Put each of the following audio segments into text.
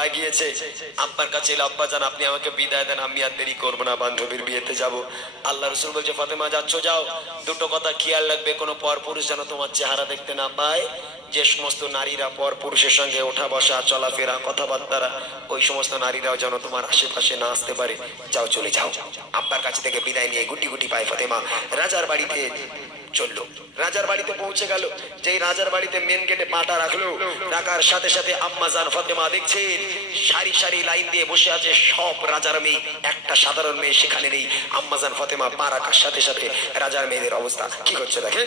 লাগিয়েছে আব্বার কাছে আব্বা জান আপনি আমাকে বিদায় দেন, আমি আর দেরি করবো না, বান্ধবীর বিয়েতে যাব। আল্লাহ রসুল বলছে ফাতেমা যাচ্ছ যাও, দুটো কথা খেয়াল রাখবে, কোনো পর পুরুষ যেন তোমার চেহারা দেখতে না পায়। যে সমস্ত নারীরা পর পুরুষের সঙ্গে ওঠা বসা চলাফেরা কথাবার্তা, ওই সমস্ত নারীরাও যেন তোমার আশেপাশে না আসতে পারে। যাও চলে যাও। আব্বার কাছে থেকে বিদায় নিয়ে গুটি গুটি পায় ফাতেমা রাজার বাড়িতে চললো। রাজার বাড়িতে পৌঁছে গেল। যেই রাজার বাড়িতে মেন গেটে পাটা রাখলো, রাখার সাথে সাথে আম্মা জান ফাতেমা দেখছেন সারি সারি লাইন দিয়ে বসে আছে সব রাজার মেয়ে, একটা সাধারণ মেয়ে সেখানে নেই। আম্মা জান ফাতেমা পা রাখার সাথে সাথে রাজার মেয়েদের অবস্থা কি হচ্ছে দেখে।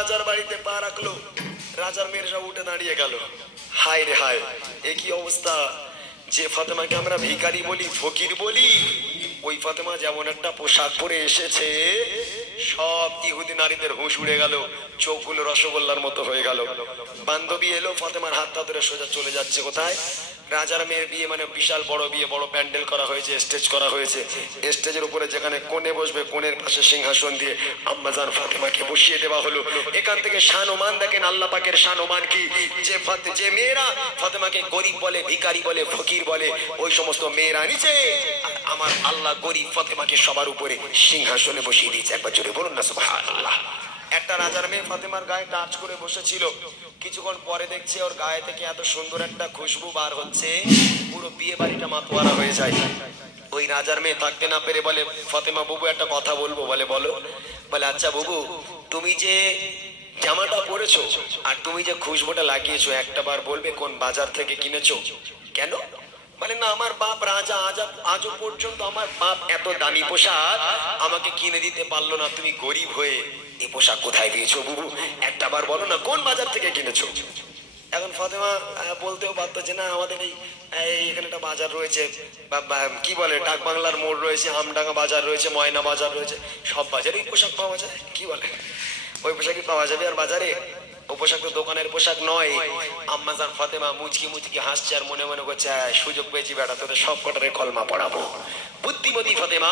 রাজার বাড়িতে পা রাখলো, রাজার মেয়েরা উঠে দাঁড়িয়ে গেল। হায় রে হায়, এ কি অবস্থা! যে ফাতেমাকে আমরা ভিখারি বলি, ফকির বলি, ওই ফাতেমা যেমন একটা পোশাক পরে এসেছে, সব ইহুদি নারীদের হুঁশ উড়ে গেল, চোখগুলো রসগোল্লার মতো হয়ে গেল। বান্ধবী এলো, ফাতেমার হাতটা ধরে সোজা চলে যাচ্ছে কোথায়? রাজার মেয়ের বিয়ে মানে বিশাল বড় বিয়ে, বড় প্যান্ডেল করা হয়েছে, স্টেজ করা হয়েছে। স্টেজের উপরে যেখানে কোণে বসবে, কোণের পাশে সিংহাসন দিয়ে আম্মা জান ফাতেমাকে বসিয়ে দেওয়া হলো। এখান থেকে শান-ওমান দেখেন, আল্লাহ পাকের শান-ওমান কি! যে মেয়েরা ফাতেমাকে গরিব বলে, ভিখারি বলে, ফকির বলে, ওই সমস্ত মেয়েরা নিচে, আমার আল্লাহ গরিব ফাতেমাকে সবার উপরে সিংহাসনে বসিয়ে দিয়েছে। একবার জোরে বলুন না সুবহানাল্লাহ। একটা রাজার মেয়ে ফাতেমার গায়ে টাচ করে বসেছিল, কিছুক্ষণ পরে দেখছে ওর গায়ে থেকে এত সুন্দর একটা খুশবু বার হচ্ছে, পুরো বিয়ে বাড়িটা মাতোয়ারা হয়ে যায়। ওই রাজার মেয়ে থাকতে না পেরে বলে ফাতেমা বাবু একটা কথা বলবো। বলে বলো। বলে আচ্ছা বাবু, তুমি যে জামাটা পরেছো আর তুমি যে খুশবুটা লাগিয়েছো, একটা বার বলবে কোন বাজার থেকে কিনেছো? কেন? বলে না, আমার বাপ রাজা, আজও পর্যন্ত আমার বাপ এত দামি পোশাক আমাকে কিনে দিতে পারলো না, তুমি গরিব হয়ে এই পোশাক কোথায় পেয়েছো বুবু? একটা বার বলো না কোন বাজার থেকে কিনেছো? এখন ফাতেমা বলতেও পারতো যে না, আমাদের এই এখানে একটা বাজার রয়েছে, কি বলে ডাক বাংলার মোড় রয়েছে, আমডাঙ্গা বাজার রয়েছে, ময়না বাজার রয়েছে, সব বাজারেই পোশাক পাওয়া যায়। কি বলে, ওই পোশাকই পাওয়া যাবে আর বাজারে? ও পোশাক তো দোকানের পোশাক নয়। আম্মা জান ফাতেমা মুচকি মুচকি হাসছে আর মনে মনে করছে সুযোগ পেয়েছি বেটা, তোদের সব কটারে কলমা পড়াবো। বুদ্ধিমতী ফাতেমা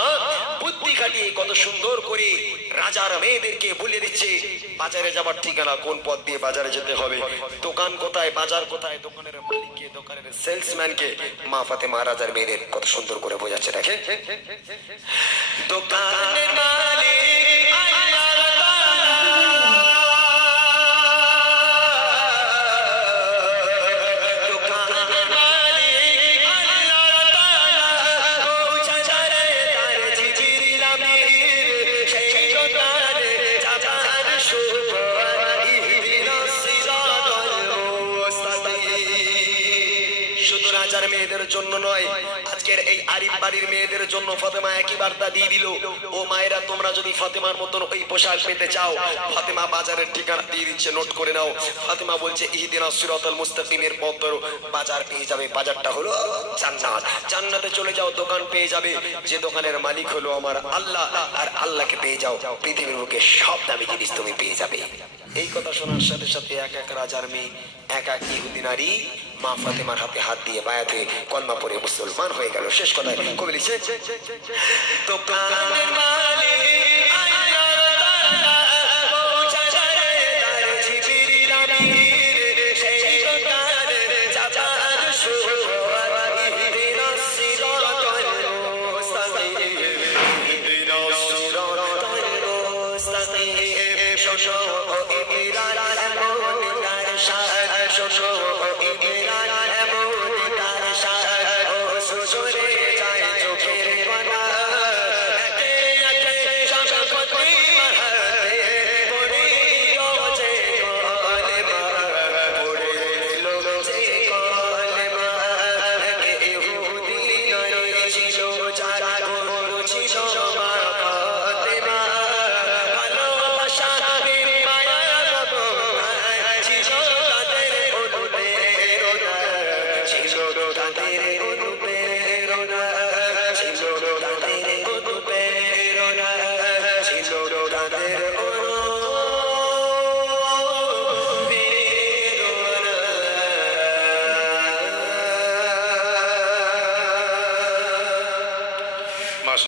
বুদ্ধি খাটিয়ে কত সুন্দর করে রাজার মেয়েদেরকে বলে দিচ্ছে বাজারে যাবার ঠিকানা, কোন পথ দিয়ে বাজারে যেতে হবে, দোকান কোথায়, বাজার কোথায়, দোকানের মালিককে, দোকানের সেলসম্যানকে। মা ফাতেমা রাজার মেয়েদের কত সুন্দর করে বোঝাচ্ছে, দেখে। দোকানের মালিক মেয়েদের জন্য নয়, আজকের এই আরিফ বাড়ির মেয়েদের জন্য ফাতেমা একই বার্তা দিয়ে দিল। ও মায়েরা, তোমরা যদি ফাতেমার মতন ওই পোশাক পেতে চাও, ফাতেমা বাজারের ঠিকানা দিয়ে দিচ্ছে, নোট করে নাও। ফাতেমা বলছে ইহদিনাস সিরাতাল মুস্তাকিমের পথ ধরো, বাজার পেয়ে যাবে। বাজারটা হলো জান্নাত। জান্নাতে চলে যাও, দোকান পেয়ে যাবে, যে দোকানের মালিক হলো আমার আল্লাহ, আর আল্লাহকে পেয়ে যাও, পৃথিবীর বুকে সব দামি জিনিস তুমি পেয়ে যাবে। এই কথা শোনার সাথে সাথে এক এক রাজার মেয়ে, এক এক ইহুদি নারী মা ফাতেমার হাতে হাত দিয়ে বায়াত হয়ে কলমা পড়ে মুসলমান হয়ে গেল। শেষ কথায় কবি লিখছে, দোকানের মালিক আল্লাহ শোনো ঈদে